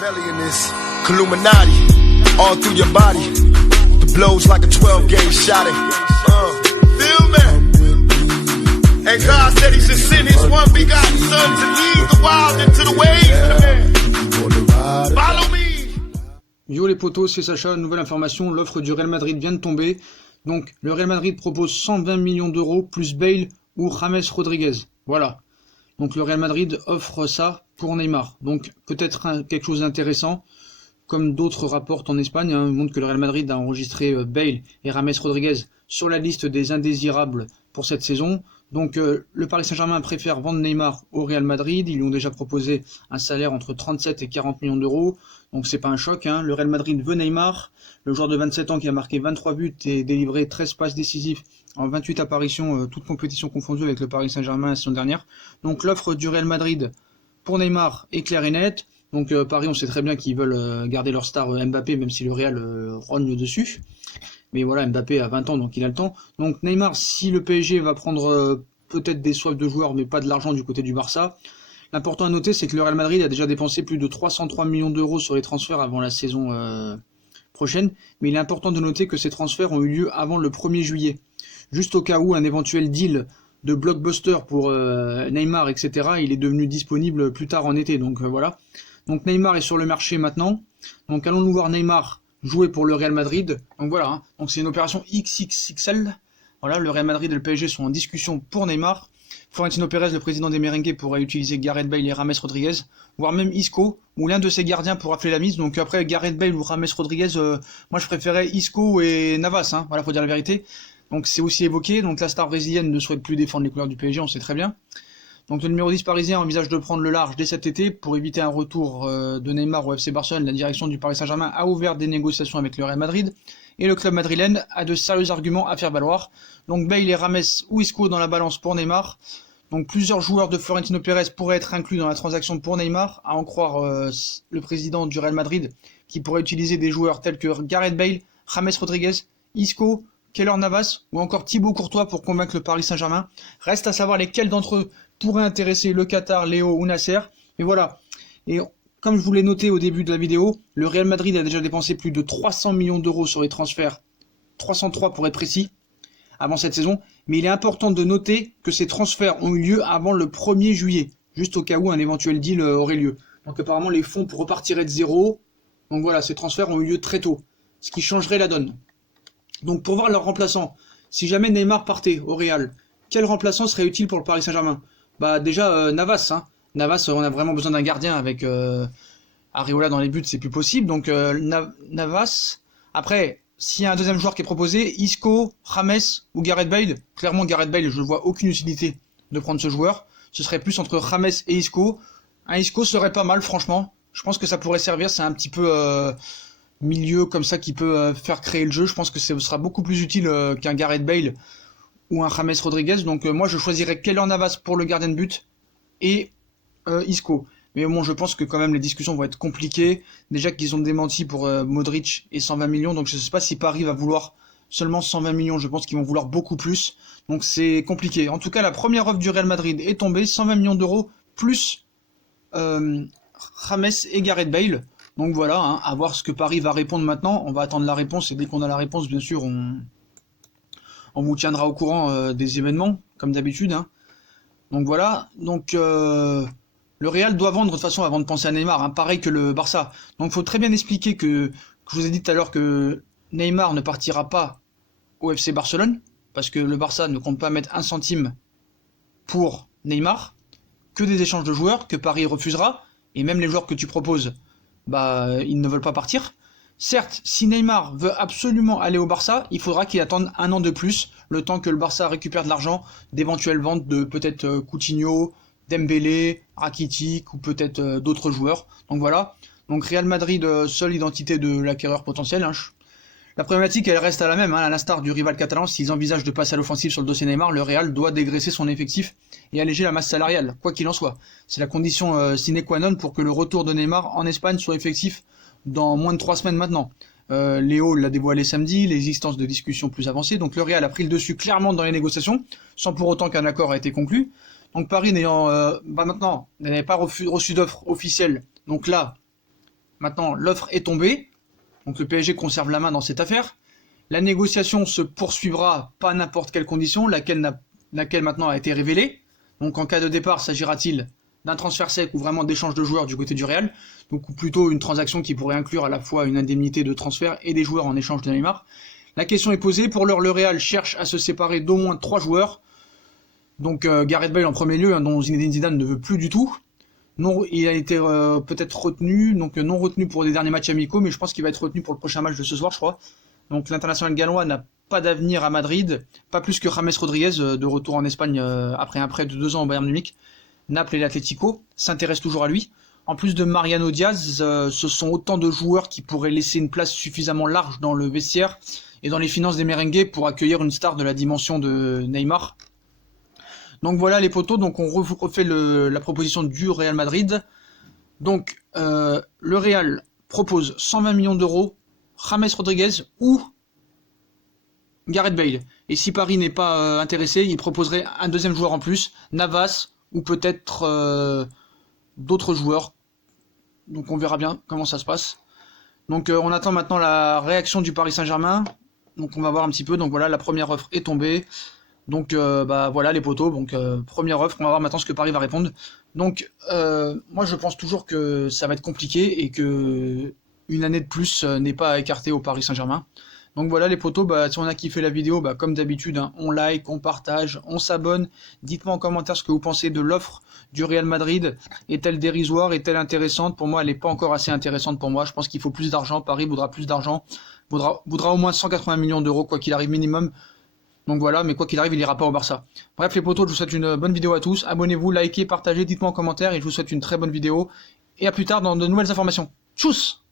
Machiavellian is Illuminati all through your body. The blows like a 12-gauge shot. Feel me? And God said He should send His one begotten Son to lead the wild into the ways. Follow me. Yo les potos, c'est Sacha, nouvelle information, l'offre du Real Madrid vient de tomber. Donc le Real Madrid propose 120 millions d'euros plus Bale ou James Rodriguez. Voilà. Donc le Real Madrid offre ça pour Neymar. Donc peut-être quelque chose d'intéressant. Comme d'autres rapportent en Espagne, montrent que le Real Madrid a enregistré Bale et James Rodriguez sur la liste des indésirables pour cette saison. Donc le Paris Saint-Germain préfère vendre Neymar au Real Madrid. Ils lui ont déjà proposé un salaire entre 37 et 40 millions d'euros. Donc c'est pas un choc. Le Real Madrid veut Neymar, le joueur de 27 ans qui a marqué 23 buts et délivré 13 passes décisives en 28 apparitions, toutes compétitions confondues avec le Paris Saint-Germain la saison dernière. Donc l'offre du Real Madrid pour Neymar est claire et nette. Donc Paris, on sait très bien qu'ils veulent garder leur star Mbappé, même si le Real rogne dessus. Mais voilà, Mbappé a 20 ans, donc il a le temps. Donc Neymar, si le PSG va prendre peut-être des soifs de joueurs, mais pas de l'argent du côté du Barça, l'important à noter, c'est que le Real Madrid a déjà dépensé plus de 303 millions d'euros sur les transferts avant la saison prochaine. Mais il est important de noter que ces transferts ont eu lieu avant le 1er juillet. Juste au cas où un éventuel deal de blockbuster pour Neymar, etc., il est devenu disponible plus tard en été. Donc voilà. Donc Neymar est sur le marché maintenant. Donc allons-nous voir Neymar jouer pour le Real Madrid. Donc voilà. Donc c'est une opération XXXL. Voilà, le Real Madrid et le PSG sont en discussion pour Neymar. Florentino Pérez, le président des Merengues, pourrait utiliser Gareth Bale et James Rodriguez, voire même Isco, ou l'un de ses gardiens pour rappeler la mise. Donc après Gareth Bale ou James Rodriguez, moi je préférais Isco et Navas. Voilà, faut dire la vérité. Donc c'est aussi évoqué. Donc la star brésilienne ne souhaite plus défendre les couleurs du PSG, on sait très bien. Donc le numéro 10 parisien envisage de prendre le large dès cet été pour éviter un retour de Neymar au FC Barcelone. La direction du Paris Saint-Germain a ouvert des négociations avec le Real Madrid et le club madrilène a de sérieux arguments à faire valoir. Donc Bale et James ou Isco dans la balance pour Neymar. Donc plusieurs joueurs de Florentino Pérez pourraient être inclus dans la transaction pour Neymar, à en croire le président du Real Madrid qui pourrait utiliser des joueurs tels que Gareth Bale, James Rodriguez, Isco, Keylor Navas ou encore Thibaut Courtois pour convaincre le Paris Saint-Germain. Reste à savoir lesquels d'entre eux pourraient intéresser le Qatar, Léo ou Nasser. Et voilà. Et comme je vous l'ai noté au début de la vidéo, le Real Madrid a déjà dépensé plus de 300 millions d'euros sur les transferts, 303 pour être précis, avant cette saison. Mais il est important de noter que ces transferts ont eu lieu avant le 1er juillet, juste au cas où un éventuel deal aurait lieu. Donc apparemment les fonds repartiraient de zéro. Donc voilà, ces transferts ont eu lieu très tôt, ce qui changerait la donne. Donc pour voir leur remplaçant, si jamais Neymar partait au Real, quel remplaçant serait utile pour le Paris Saint-Germain? Bah déjà Navas. Navas, on a vraiment besoin d'un gardien avec Areola dans les buts, c'est plus possible. Donc Navas. Après, s'il y a un deuxième joueur qui est proposé, Isco, James ou Gareth Bale, clairement Gareth Bale, je ne vois aucune utilité de prendre ce joueur. Ce serait plus entre James et Isco. Un Isco serait pas mal, franchement. Je pense que ça pourrait servir, c'est un petit peu milieu comme ça qui peut faire créer le jeu. Je pense que ce sera beaucoup plus utile qu'un Gareth Bale ou un James Rodriguez. Donc moi je choisirais Keylor Navas pour le gardien de but et Isco. Mais bon, je pense que quand même les discussions vont être compliquées. Déjà qu'ils ont démenti pour Modric et 120 millions. Donc je ne sais pas si Paris va vouloir seulement 120 millions. Je pense qu'ils vont vouloir beaucoup plus. Donc c'est compliqué. En tout cas, la première offre du Real Madrid est tombée. 120 millions d'euros plus James et Gareth Bale. Donc voilà, à voir ce que Paris va répondre maintenant. On va attendre la réponse et dès qu'on a la réponse, bien sûr, on vous tiendra au courant des événements, comme d'habitude. Donc voilà, donc le Real doit vendre de toute façon avant de penser à Neymar, pareil que le Barça. Donc il faut très bien expliquer que je vous ai dit tout à l'heure que Neymar ne partira pas au FC Barcelone, parce que le Barça ne compte pas mettre un centime pour Neymar, que des échanges de joueurs, que Paris refusera, et même les joueurs que tu proposes, ils ne veulent pas partir. Certes, si Neymar veut absolument aller au Barça, il faudra qu'il attende un an de plus, le temps que le Barça récupère de l'argent, d'éventuelles ventes de peut-être Coutinho, Dembélé, Rakitic ou peut-être d'autres joueurs. Donc voilà. Donc Real Madrid, seule identité de l'acquéreur potentiel. La problématique, elle reste à la même. À l'instar du rival catalan, s'ils envisagent de passer à l'offensive sur le dossier Neymar, le Real doit dégraisser son effectif et alléger la masse salariale, quoi qu'il en soit. C'est la condition sine qua non pour que le retour de Neymar en Espagne soit effectif dans moins de 3 semaines maintenant. Léo l'a dévoilé samedi, l'existence de discussions plus avancées. Donc le Real a pris le dessus clairement dans les négociations, sans pour autant qu'un accord ait été conclu. Donc Paris n'ayant maintenant n'avait pas reçu d'offre officielle. Donc là, Maintenant, l'offre est tombée. Donc le PSG conserve la main dans cette affaire. La négociation se poursuivra, pas à n'importe quelle condition, laquelle maintenant a été révélée. Donc en cas de départ, s'agira-t-il d'un transfert sec ou vraiment d'échange de joueurs du côté du Real, donc ou plutôt une transaction qui pourrait inclure à la fois une indemnité de transfert et des joueurs en échange de Neymar. La question est posée. Pour l'heure, le Real cherche à se séparer d'au moins 3 joueurs. Donc Gareth Bale en premier lieu, hein, dont Zinedine Zidane ne veut plus du tout. Non, il a été peut-être retenu, donc non retenu pour les derniers matchs amicaux, mais je pense qu'il va être retenu pour le prochain match de ce soir, je crois. Donc l'international gallois n'a pas d'avenir à Madrid, pas plus que James Rodriguez, de retour en Espagne après un prêt de 2 ans au Bayern Munich. Naples et l'Atlético s'intéressent toujours à lui. En plus de Mariano Diaz, ce sont autant de joueurs qui pourraient laisser une place suffisamment large dans le vestiaire et dans les finances des merengues pour accueillir une star de la dimension de Neymar. Donc voilà les potos, donc on refait la proposition du Real Madrid. Donc le Real propose 120 millions d'euros, James Rodriguez ou Gareth Bale. Et si Paris n'est pas intéressé, il proposerait un deuxième joueur en plus, Navas ou peut-être d'autres joueurs. Donc on verra bien comment ça se passe. Donc on attend maintenant la réaction du Paris Saint-Germain. Donc on va voir un petit peu. Donc voilà, la première offre est tombée. Donc voilà les potos, donc première offre, on va voir maintenant ce que Paris va répondre. Donc moi je pense toujours que ça va être compliqué et que une année de plus n'est pas à écarter au Paris Saint-Germain. Donc voilà les potos, si on a kiffé la vidéo, comme d'habitude, hein, on like, on partage, on s'abonne. Dites-moi en commentaire ce que vous pensez de l'offre du Real Madrid. Est-elle dérisoire, est-elle intéressante? Pour moi elle n'est pas encore assez intéressante pour moi, je pense qu'il faut plus d'argent, Paris voudra plus d'argent, voudra au moins 180 millions d'euros quoi qu'il arrive minimum. Donc voilà, mais quoi qu'il arrive, il ira pas au Barça. Bref les potos, je vous souhaite une bonne vidéo à tous. Abonnez-vous, likez, partagez, dites-moi en commentaire et je vous souhaite une très bonne vidéo. Et à plus tard dans de nouvelles informations. Tchuss!